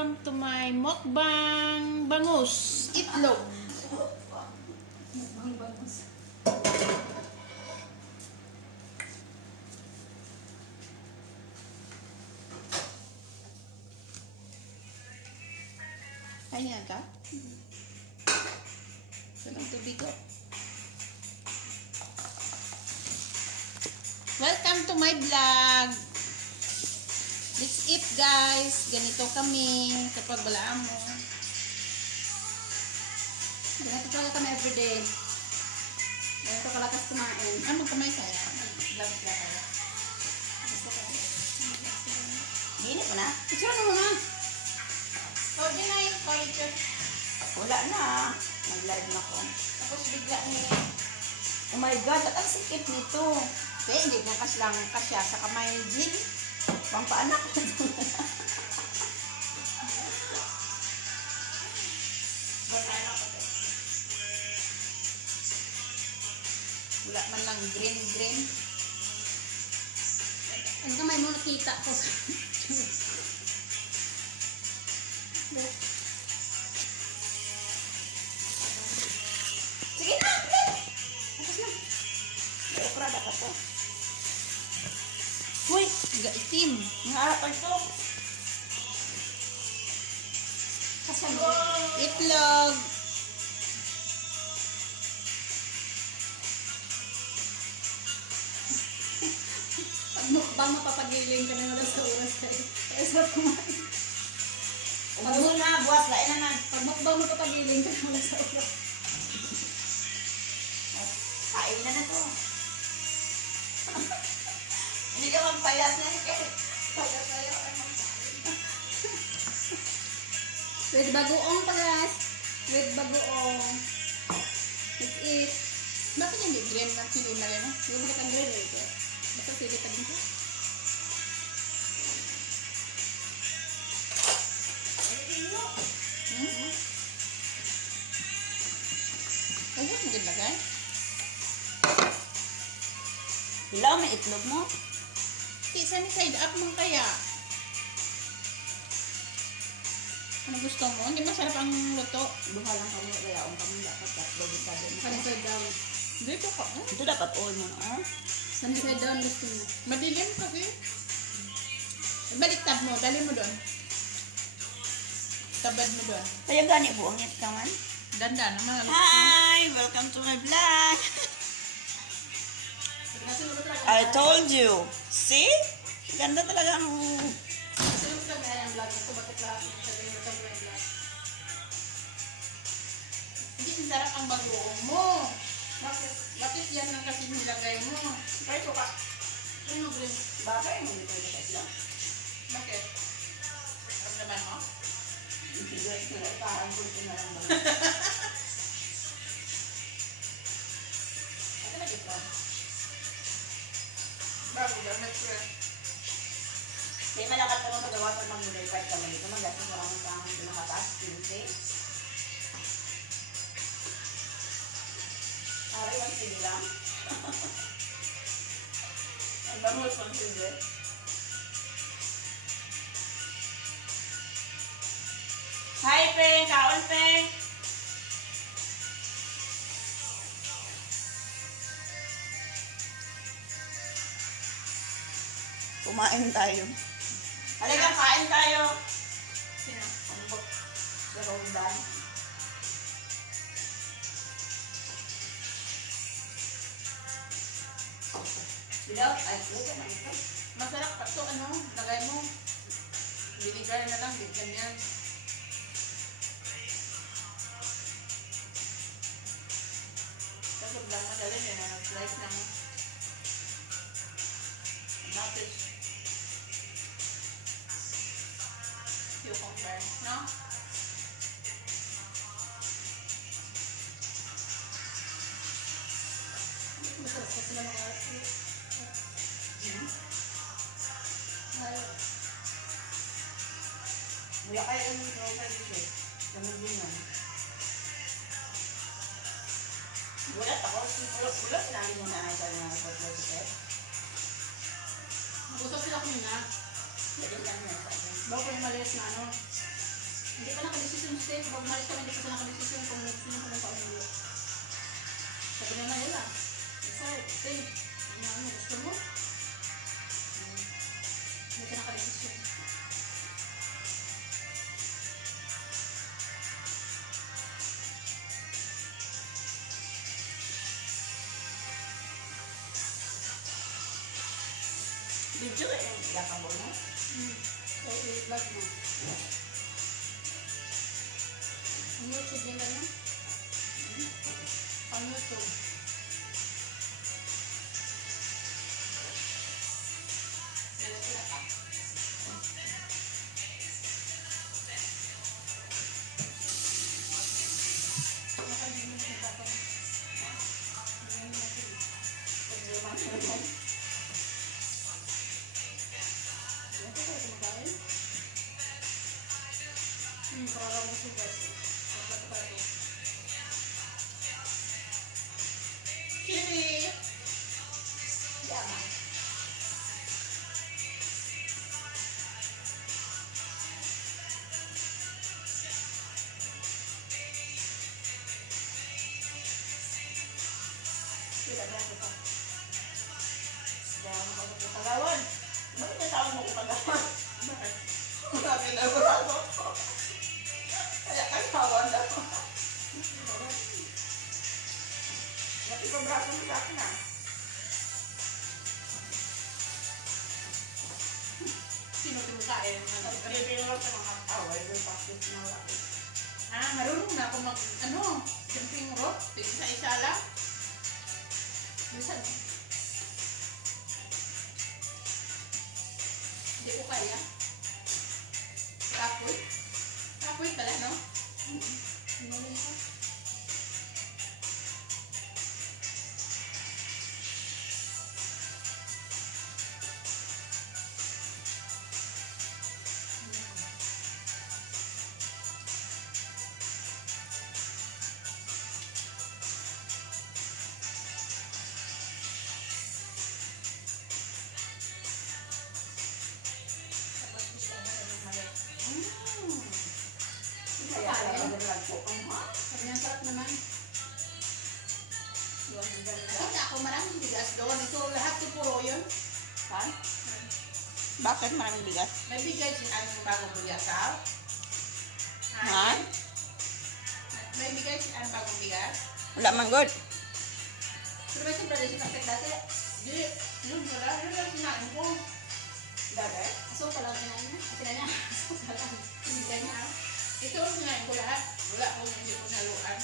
welcome to my mukbang bangus itlog. Mukbang bangus. Kaya ka? Walang tubig ko. Welcome to my vlog. Let's eat guys. Ganito kami kapag wala mo. Ganito talaga kami everyday. Ganito kalakas kumain. Magkamay kaya? Vlog ka kaya. Gusto ko. Ginit mo na? Picture mo muna. Oh, di na yung culture. Wala na. Nag-live na ko. Tapos bigla niya. Oh my God, at ang sikip nito. Kaya hindi na kaslang kasya sa kamay Jin. Pangpaanak ko. Wala man lang green. Ang kamay mo nakita ko. Sige na! Tapos na. May okra na ka to. Uy, itim. Nangarap ito. Kasama. Itlog. Pag mukbang mapapagiling ka na wala sa oras kayo. Kaya sarap kumain. Umuso na, buwas, lain na na. Pag mukbang mapapagiling ka na wala sa oras. Kain na na to. Hindi ka magpayat na. Payat tayo. With bagoong pa guys. With bagoong. Let's eat. Bakit hindi green na sili na rin? Yung mga tanggal eh. Basta sili pa din ko. Ayun, maganda guys. Hilaw may itlog mo. Isa ni side up mong kaya. Ano gusto mo? Hindi masarap ang luto. Duha lang kami, layaon kami dapat. Tatlo ka din. Sunny side down. Dito ka. Ito dapat all mo na. Sunny side down gusto mo. Madilim kasi. Baliktad mo. Dali mo doon. Tabad mo doon. Kaya gani buangit ka man. Danda naman. Hi! Welcome to my vlog! I told you! See? Ganda talaga ang... Sunod ka may ang vlog ko. Bakit lahat mo sabihin mo sa vlog? Hindi sarap ang bagoong mo. Bakit? Bakit yan ang kasi nilagay mo? Kaya ito ka. Ano green? Bakit mo dito yung kasla? Bakit? Ramdaman mo? Hindi ko parang gusto na lang. Ito na ito. Bago ba? Nag-press. Kaya malakat ka mo magawa pag mag-mulay fight kami dito. Mag-gastos mo lang ang pinakataas. 15. Aray, 1 lang. Ang dami 1 Hi, Peng! Kaon, Peng! Kumain tayo. Halika, kain tayo. Sino? Ambot. Sa Roldan. Bilog? Ay, luto na ito. Masarap pa ito. Ano? Lagay mo. Vinegar na lang. Ganyan. Sobrang madali na slice ng natin cucumber, no? Masarap kasi na mga Buya kayo yung profile dito. Ganun din yan. Gulat ako. Gulat namin yung nanay sa mga profile dito. Gusto sila kanina. Pwede lang yan sa akin. Bago yung maliit na ano. Hindi pa nakadesisyon si Steve. Pag umalis kami, hindi pa siya nakadesisyon kung sino pa ng paulo. Sabi na yun ah. So, Steve, ano gusto mo? Hindi ka nakadesisyon. Video ka yung ilakabol mo. So, i-vlog mo. Ang YouTube nila no? Ang YouTube. Dala sila ka. Nakalimutan mo yung batang. Pag-iwan mo naman. Ano ka tayo kumakain? Parang mo siya guys. Ang bato. Kiri! Yaman. Kita na kita. Jangan mo ko pagawan. Bakit may tawag mo ko pagawan? Sabi na ako. Kaya kasawan daw. Ipabraso mo sa akin ah. Sino tumukain? Pinulot sa mga tao, yung practice na laki. Marunong na ako mag, jumping rope. Isa-isa lang. Minsan, hindi ko kaya. Kapoy. Kapoy pala, no? Sinulin ko. Tapos gusto ko na yung mali. Kaya Kaya yun. naglag po ang ha? Sabi niya, sarap naman. Yun, ang ganda. Nakita ako maraming bigas doon. Ito lahat ito puro yun. Ha? Bakit maraming bigas? May bigay si anong bagong bigas, ha? Ha? May bigay si anong bagong bigas. Wala man good. Pero may siyempre din siya nakit dati. Di, yun pala. Yun lang sinain ko. Dati? Aso ka lang kinain niya. Aso ka lang. Aso ka lang. Binigay niya. Ito ang sinain ko lahat. Wala akong hindi ko naluan.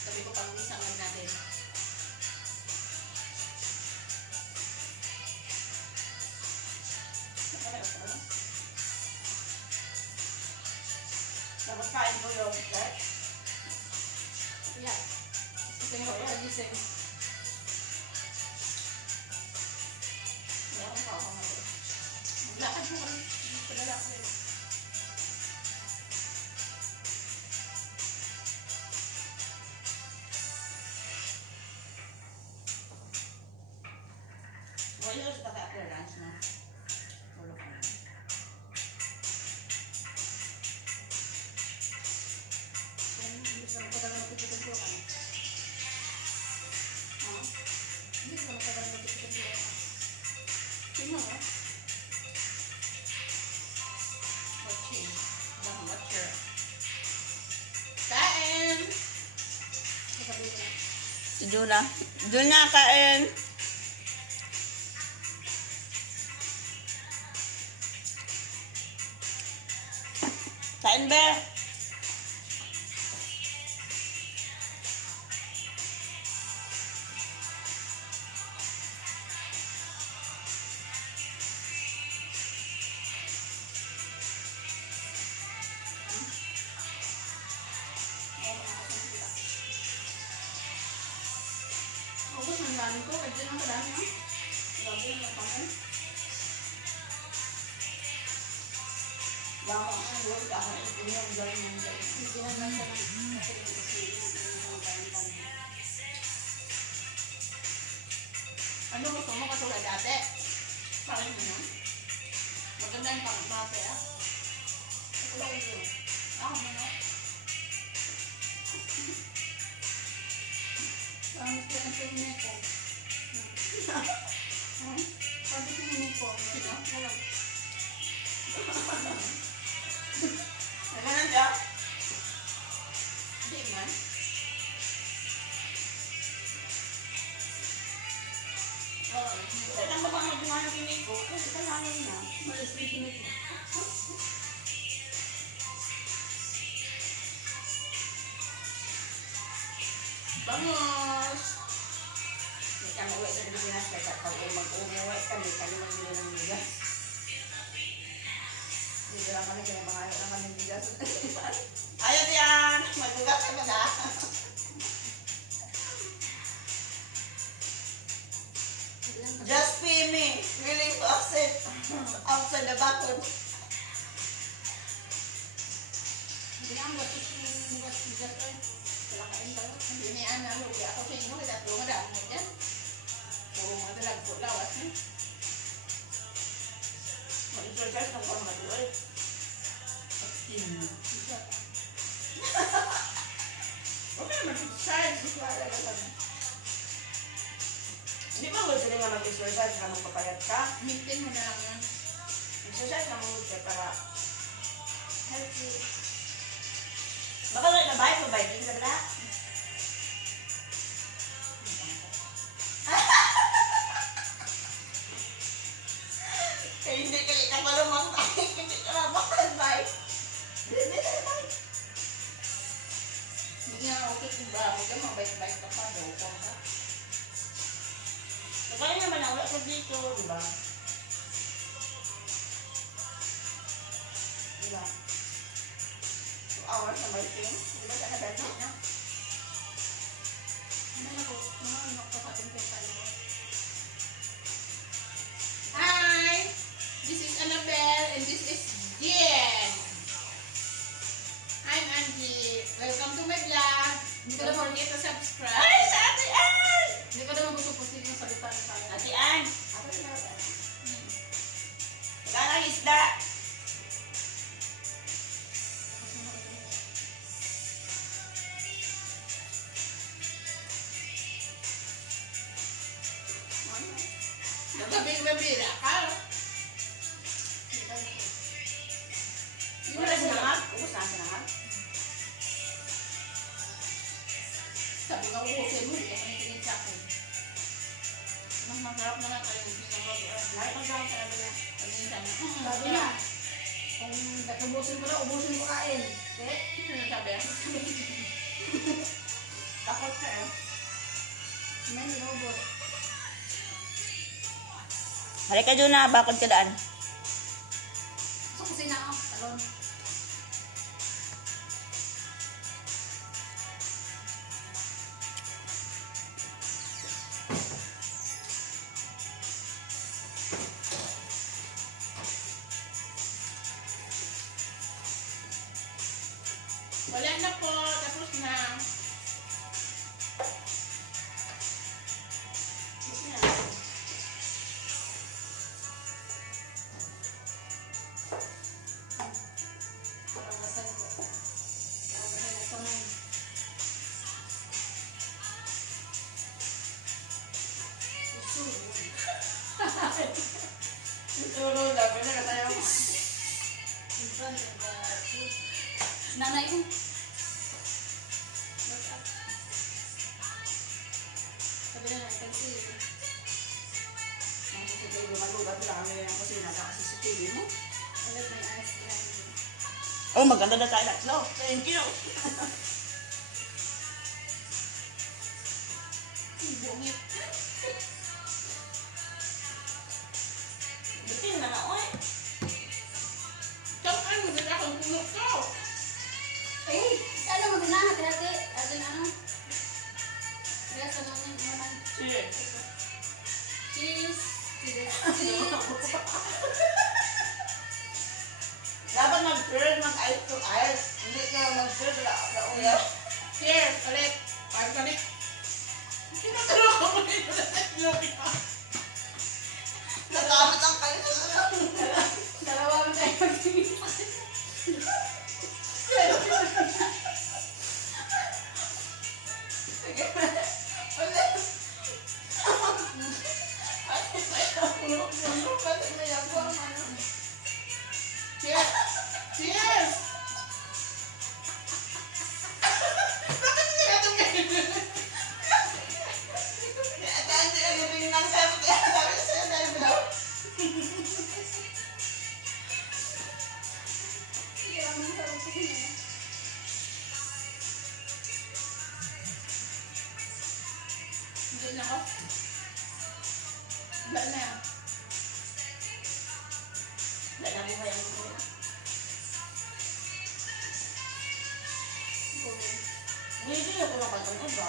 Sabi ko pang isangad natin. Tapos kain ko yung set. Yeah. Ito yung pag-isip. Meron pa ako ngayon. Lakad mo kami. Padala ko yun. Wala yung sa appearance na. Tulog ka na. Hindi ka magpatagal magpipitan ko ka. Hindi ka magpatagal magpipitan ko ka. Sino mo? Watching. Lang watcher. Kain! Sabi ko na. Si Juna. Juna, kain! Kain ba? Ubus ang dami ko. Pwede lang kadami ha. Grabe yung kain. Baka ang buhay ka ako. Hindi yung galing yung galing. Hindi lang lang siya ng kasi yung kain-kain. Ano gusto mo katulad dati? Parang ano? Maganda yung pangmate ah. Wala ko yun. Ah, ano? Ang gusto ng pinay ko. Sabi ko yung ko. Wala. Naganan siya? Hindi man. Oo. Kailan ba bang nagawa ng pinay ko? Kasi kailangan na. Malis din pinay ko. Bangos! May kami uwi sa Pilipinas. Kaya pag mag-umuwi kami magbili ng bigas. Dito lang kami kaya mga ayaw naman ng bigas. Ayaw diyan! Magbugas ka ba na? Just pay me. Willing to accept outside the backward. Hindi ang gatos yung bigas ay. Kalakain tayo. Hindi ni Ana, lugi ako sa inyo. Kaya ito nga mo dyan. Puro mga dalag po lawas. Mag-exercise ng kong matuloy. Okay naman, exercise. Hindi ba gusto rin nga mag-exercise na magpapayat ka? Maintain mo na lang yan. Exercise na mo siya para healthy. Baka na nabike mo biking sa bala? Kaya hindi ka malumang bike, hindi ka na makal-bike. Hindi ka na bike. Hindi nga okay kung ba mo dyan, mabait-bait ka pa daw. Kung ka. Kaya naman na wala ka dito, di ba? Di ba? 2 hours na biking. Di ba siya na-bike na? Ano na ko? Ano nakapatin kayo tayo? Hi! This is Annabelle and this is Jen. I'm Angie. Welcome to my vlog. Don't forget to subscribe. Ay, sa ate Ann! Hindi ko naman gusto posible yung salita ng tayo. Ate Ann! Ako rin na ate Ann. Wala nang isda. Nagabing-mabira ka. Wala sinangag? Ubus na sinangag? Sabi nga uhusin mo, hindi ka manitingin sa akin. Mas masarap naman kayo yung pinag-mabira. Lahat ang dami talaga na. Pagin sa akin. Sabi niya, kung nakabusin ko na, ubusin ko kain. Eh, Ano sabi? Takot ka eh. may nilobot. Halika doon na, bakod ka daan. Sa kusina ako, talon. Wala na po. Tapos na. Parang masal ko. Parang masal ko na. Ituro, dapat na ka tayo. In front of the food. Nanay ko. Sabi na lang, kasi Ang sisipay, lumalugat na kami ng kusina sa CCTV mo. ulit may ice cream. Oh, maganda na tayo tatlo. Thank you. Bungit. Bitin na na, oy. Saan mo din akong puno ko? Eh, alam mo na, hati-hati. Atin ano? Kaya sa naman naman. Cheers. Cheese. Cheese. Dapat mag-curd, mag-ice to ice. Hindi ka mag-curd, wala uya. Cheers! Ulit! Pag ulit! Tinaturo ko mo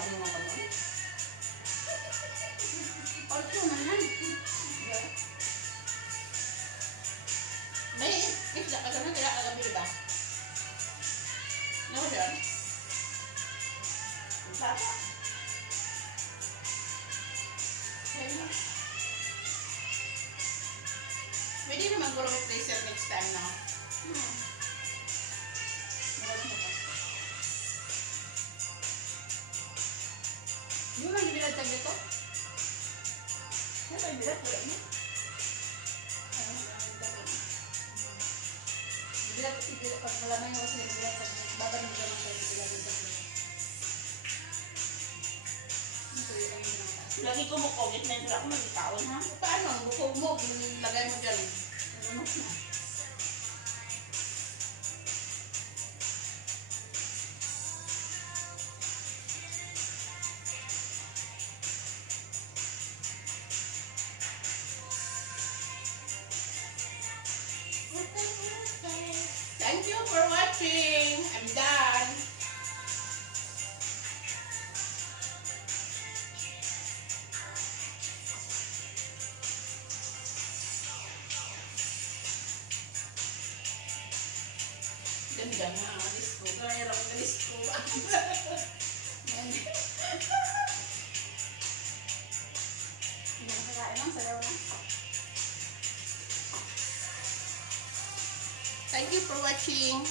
kami ng mga ganun. Portion na yan. May isda ka na kaya kagabi, diba? Ano ba yan? Ang bata. Pwede naman guro may freezer next time na. Meron ko pa. Di ba may bilag tag dito? Ano ba yung bilat? Wala mo? Bilag, pag malamay mo kasi yung bilag tag dito, babanin ko lang kayo yung bilag tag dito. Ito yung ang ginagawa. Lagi ko mukogit na ito ako magkakaon ha. Paano? Ang bukog mo, lagay mo dyan. Ano na? Thank you for watching. I'm done. Ganda nga ang alis ko. Kaya lang ang alis ko. Hindi na kakain lang, sayaw lang. Thank you for watching.